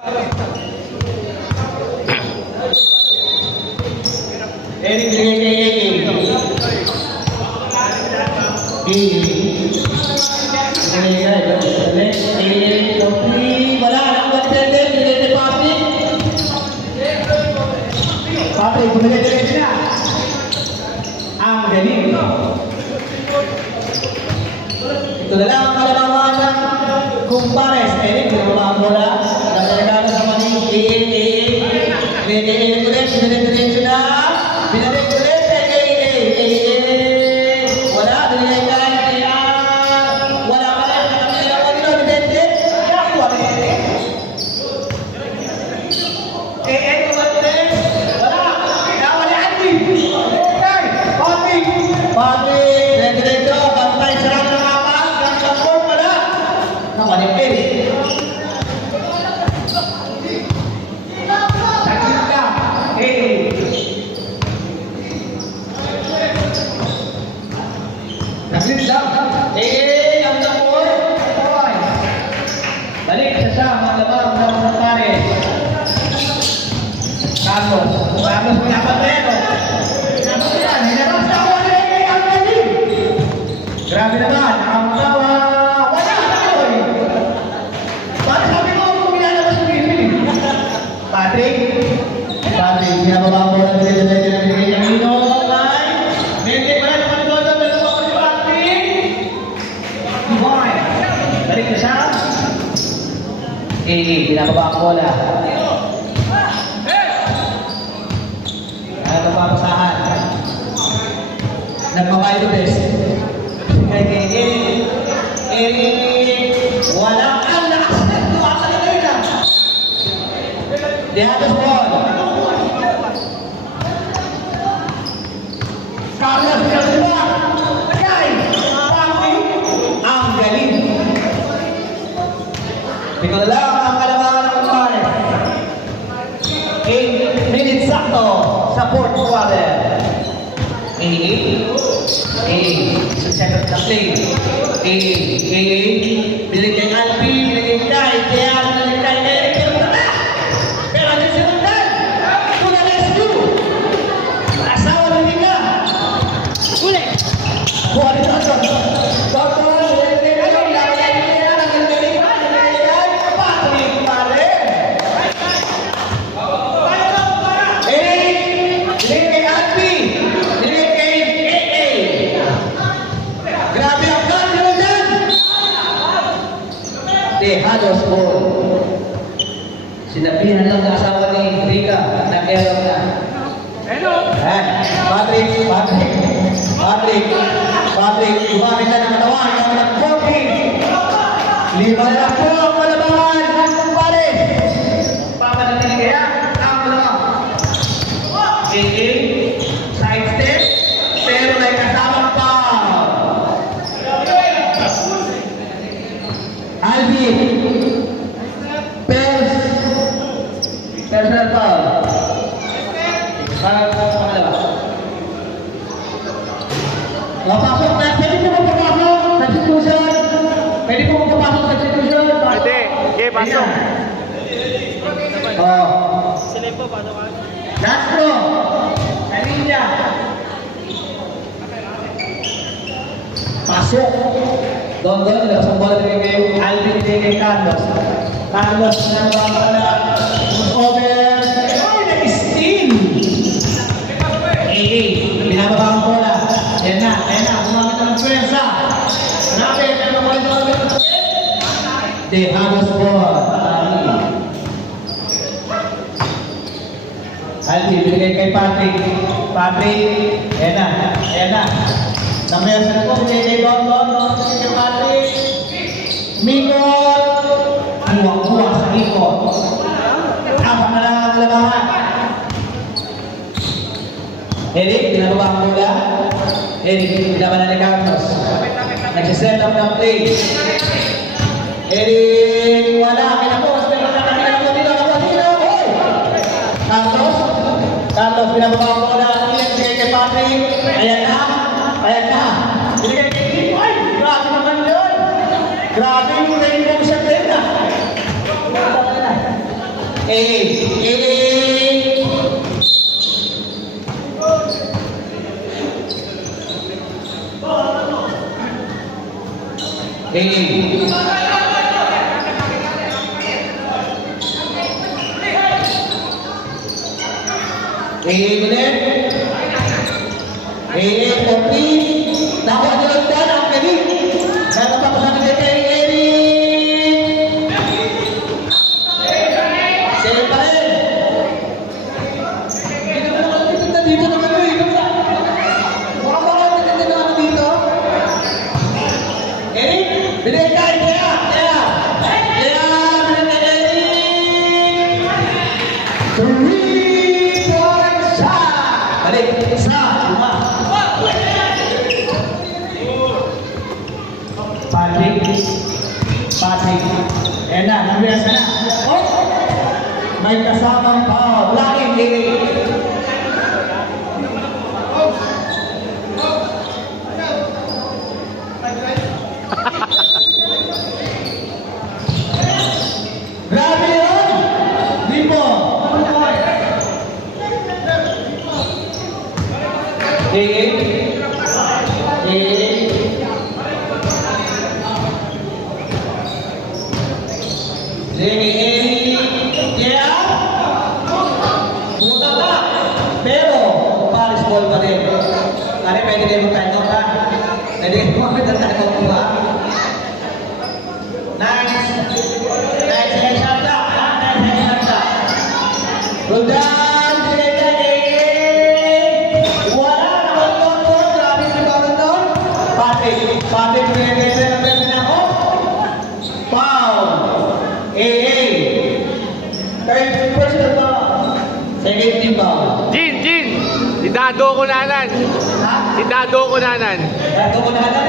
Eric, ang galing. Ito na lang ang kalamangan ng kumpares. Eric, binababa ang bola. Nagregalo sa mani. Binabalik ulit na. Binabalik ulit. Wala. Binigay ka. Wala pa rin. Nakapila ko dito. Bidente. Nakuha rin. Wala. Nawala Andy. Patrick. Dito. Bantay. Sarap ng apat. Gantang board. Wala. Nakuha rin. Naglit lang. Ang tapor. Balik siya mga labang ng pare. Carlos pinapatero. Hinabas ako ang galing. Grabe naman. Ang tawa. Wala. Bakit sabi mo kung pinalabas mo yun? Patrick. Pinababa ko lang din na binigay ng ino. Hindi pa rin pagkakot ang dalawa ko si Patrick. Balik na siya. Pinababa ang bola. Nagpapasahan. Nagpapailo best. Wala ang lakas na tumatalagay na. They have the ball. Carlos Pinababa. Ang galing. Tingnan lang ang kalamangan ng pare. 8 minutes sakto sa fourth quarter. Sa second na play. Bilig kay Alpi, bilig kay Kai, kaya bilig kay Eric. Pero ang sinundan, kuna rescue. Asawa na hindi ka. Uli. Buwan ito ito. Halos po. Sinabihan lang ng asawa ni Rika na kaya na. Hello! Patrick, gumamit na ng katawan ng nag-walking. 5 na po ang malabangan ng kumpares. Papanatin kaya ang malabangan. Side step, pero may kasamang pa. Albi. Personal foul. Mapasok na. Pwede po magpapasok. Substitution. Pwede po magpapasok. Substitution. Pwede. Okay, pasok. Sila po, pasok ka. Castro. Kalinja. Pasok. Don, lakas ang bola din kay Alvin, kay Carlos. Carlos na mababala. Over. Nag-steam. Binababa ang bola. Yan na. Gumamit ng pwersa. Rapid. De Halos ball. Alvin, binigay kay Patrick. Yan na. Namaya po, binigay kay Don. Kay Patrick. Mikot. Buwang-buwa sa Mikot. Tama na lang ang labahan. Eric, binababa ang bola. Eric, binabanan ni Carlos. Nagsiset up ng play. Eric, wala. Pinapos. Pinapos dito. Carlos, binababa ang bola. Binigay kay Patrick. Ayan na. Binigay kay Kim. Ay, grabe naman yun. Grabe yung rainbow sa tenda. Kopi, dapat dilakukan apa ini? Saya tetap bersama dengan Eric. Siapa ini? Kita dito naman ito. Mga dito naman dito. Eric, binigay ka, Eric. Balik, isa, lima. Patrick. Ayan na, nabilas na. Oh! May kasamang foul. Laking hili. Grabe yun! Limbo! Pero, Paris ball pa rin. Kaya pwede kayo mag-time out ha. Pwede kayo mag-time out ba? Nice. Nice second shot na. Nice second shot. Roldan, wala na mag-control. Grabe si Roldan. Patrick, pinag-reset na pwede na ako. Foul. Third personal foul. Second team foul. Jin! Si Dado Kunanan. Ha? Si Dado Kunanan. Dado Kunanan?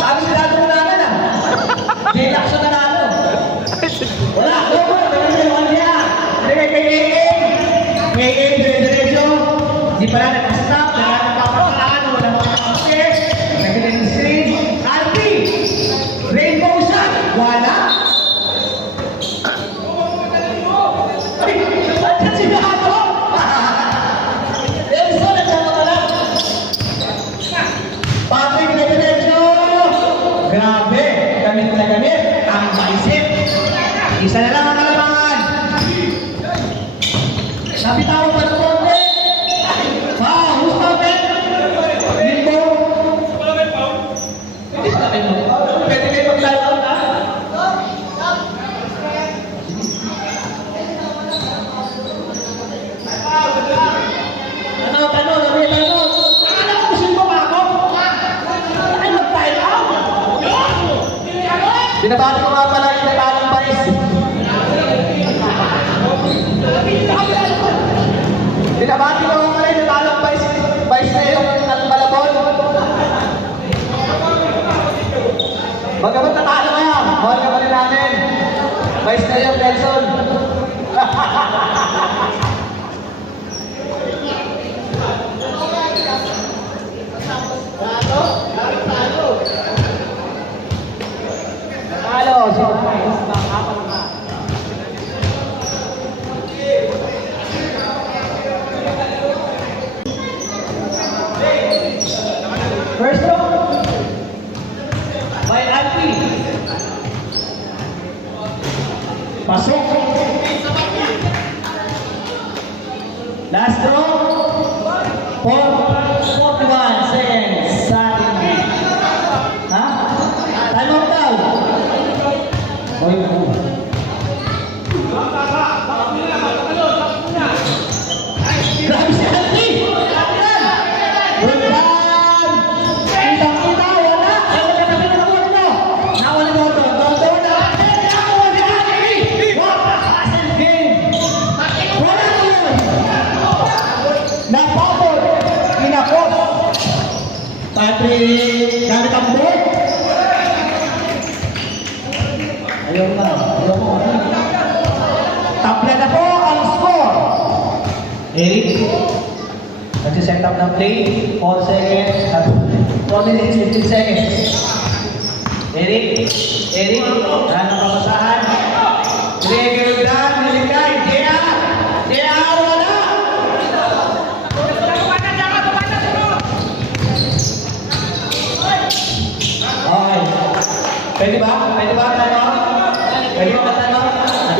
Sabi si Dado Kunanan ah. Di lakso na nalo. Wala ako. Wala niya. Ngayon, diretso. Di pala nakastop. Wala nagpapataan. Wala makakapakit. Nagkaling screen. Alpi! Rainbow shot. Wala. Ay! Saan si Dado? Patrick Diretso! Grabe! Gamit na gamit ang maisip. Isa na lang ang kalamangan. Napitawan pa sa konti. Wow! Who's open? Limbo? Hindi sa akin mo. Pwede kayo mag-lalaw na? Ano? Binabati ko nga pala yung natalang Vice. Binabati ko nga pala yung natalang Vice. Vice na yung Malabon. Magamat natalo kaya. Mahal ka pa rin namin. Vice na yung Nelson. First row by Alpi. Pasok. Last row 41 seconds. Suddenly. Ha? Time out daw. Oy, grabe si Alpi. Patrick, gamit ang board. Ayaw mo. Tabla na po ang score. Eric, nagsiset up ng play. 4 seconds. 15 seconds. Eric, ano papasahan? Gregor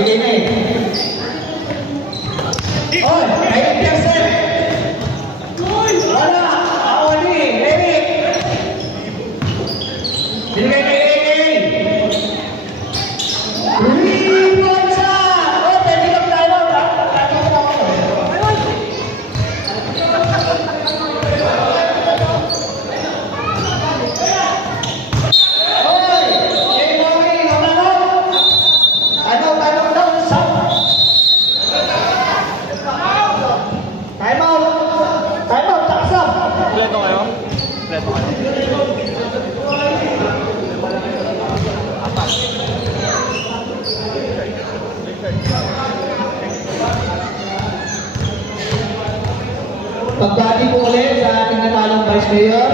Nabigay na eh. Oy, Eric Pearson. Wala. Awali. Eric. Binigay kay Eric. Rebound shot. Oh, pwede lang tayo. Oy, Eric Maury, ano? Ano daw? Stop. Time out! Time out! Takasap! Kompleto kayo? Kompleto kayo? Pagbati po ulit sa ating natalong Vice Mayor.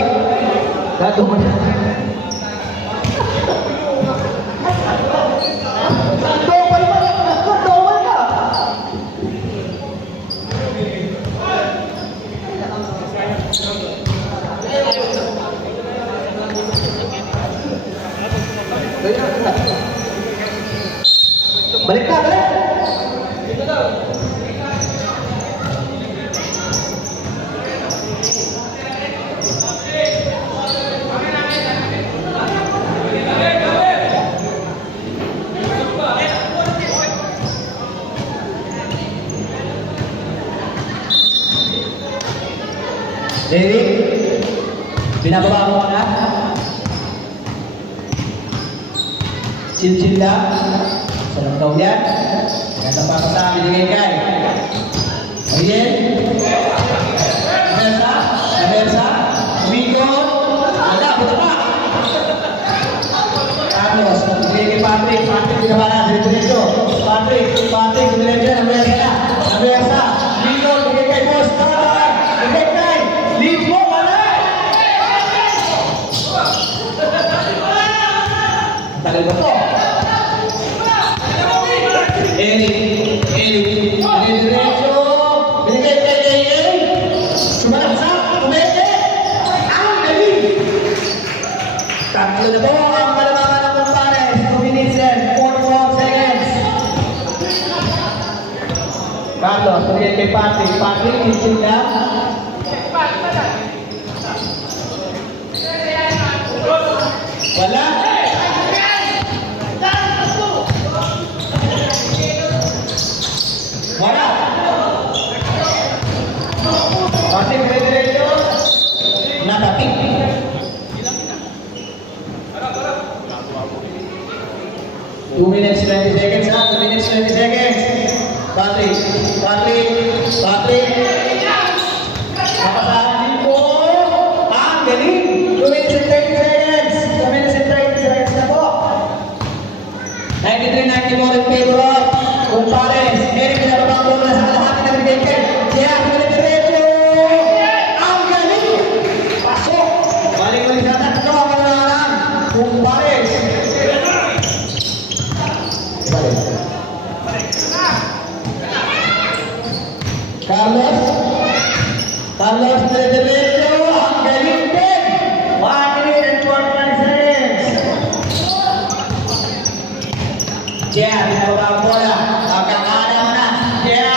Gagawin na. Nagdowal ka! Nagdowal ka! Balik na, balik! Eric, binababa mo na. Chill-chill lang. Sarap daw yan. Ganda pa sa binigay kay. Ariel. Mersa. Mersa. Migo. Wala, buta pa. Carlos, binigay kay Patrick. Patrick, binaba na. Diretso. Patrick, diretso na. Mersa. Migo, binigay kay Boss. Binigay kay. Leave mo, wala! Tagal ba to? Eric, diretso. Binigay kay J.A. Sumalaksak, kumete. Ang galing! Tatlo na po ang malamangan ng Compares. 2 minutes and 44 seconds. Carlos, binigay kay Patrick. Patrick, insing na. Wala. Wala. Patrick, diretso. Natapik. Two minutes, 20 seconds, ha? 2 minutes, 20 seconds. Patrick. Kapasahan din po. Ang galing. 2 minutes and 30 seconds. 2 minutes and 30 seconds na po. 93-94 in favor of Compares. Eric, pinababang bola na sa kalahati ng Rebecca. Siya, diretso. Ang galing. Pasok. Balik-balik sa tatlo. Ang malalang. Compares. Carlos diretso. Ang galing din. 1 minute and 45 seconds. Siya, pinababang bola. Magkakala mo na. Siya.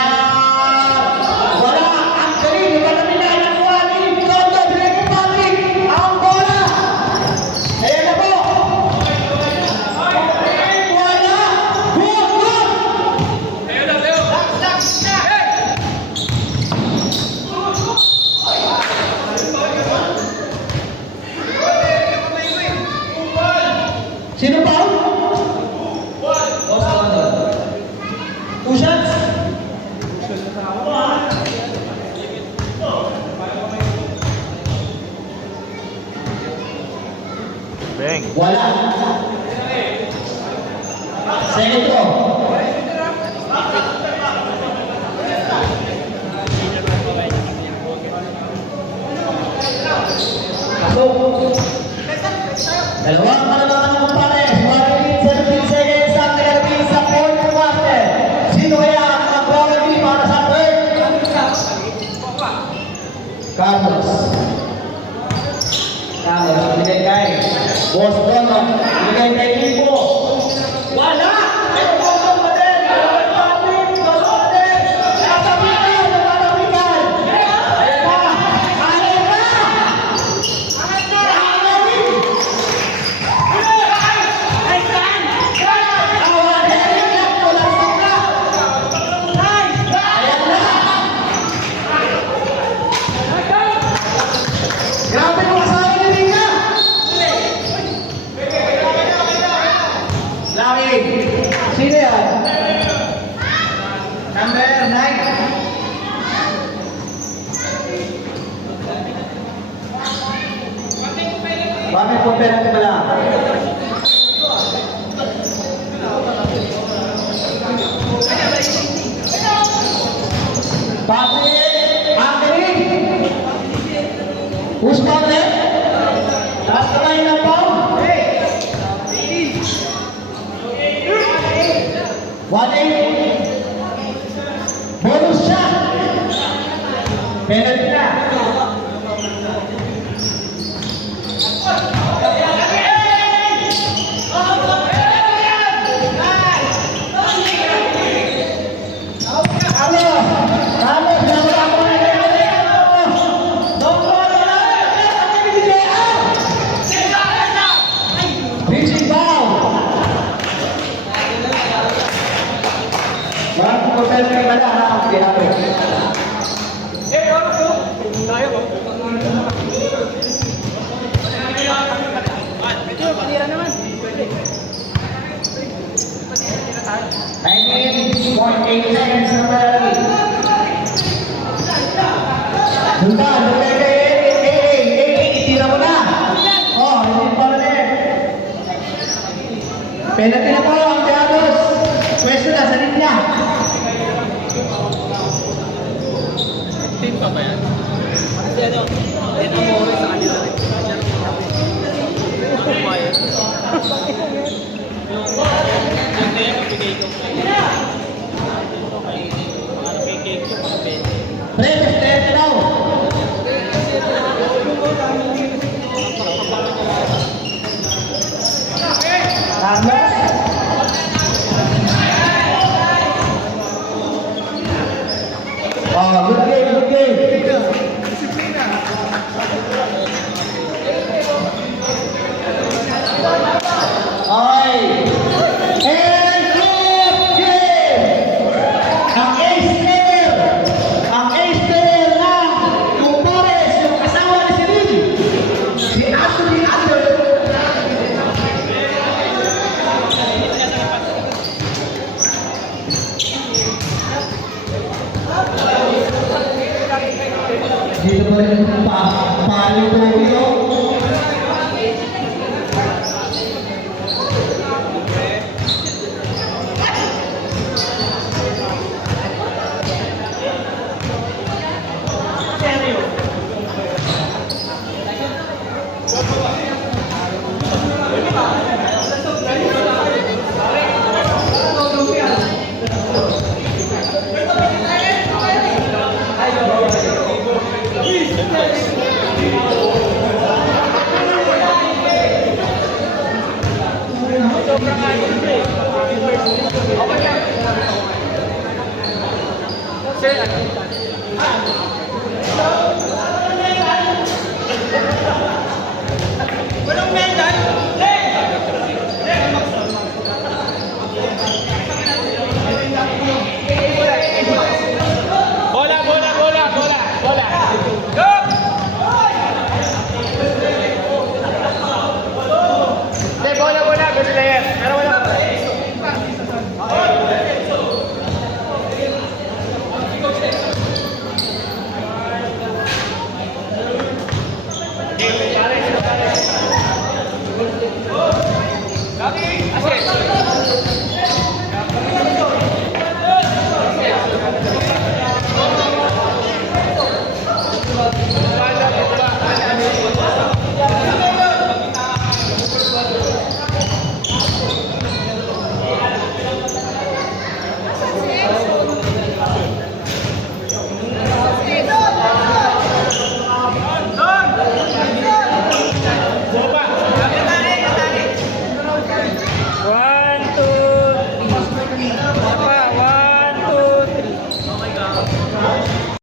Wala. Ang galing. Iba na pinanakuha ni Tondo. Binigay kay Patrick. Ang bola. Ayan na po. Wala. Good. Sino pa? Two shots? Bang. Wala. Second throw. Pasok. Dalawang malamangan ng Compares. 1 minute 17 seconds ang nilagay sa fourth quarter. Sino kaya ang mag-quality para sa third? Carlos, binigay kay Boss Dono. Binigay kay Ibo. Wala! Ito po pa din. Patrick, Anthony. Who's on there? Taas kamay na po. One eight. Bonus shot. Penalty na. Reaching down. Parang hotel na iba na ang pinapo. I mean, 48 seconds na pala. Dunta, itira mo na. Oh, hindi pa ulit. Penalty na po ang Diablos. Pwesto na sa linya. Team pa ba yan? Kasi ano, yan ang moro sa kanila. Kumayan. Yung kaya yung bigay ko. Mga napigay ko, mga bente. Pre, step daw. Carlos. Oh, good game, good game. Ay. And good game. Ang ace player. Ang ace player ng Tumores, yung kasawa ni si Lily. Si Anthony Ander. Dito po rin palo po ito. Sir, ano?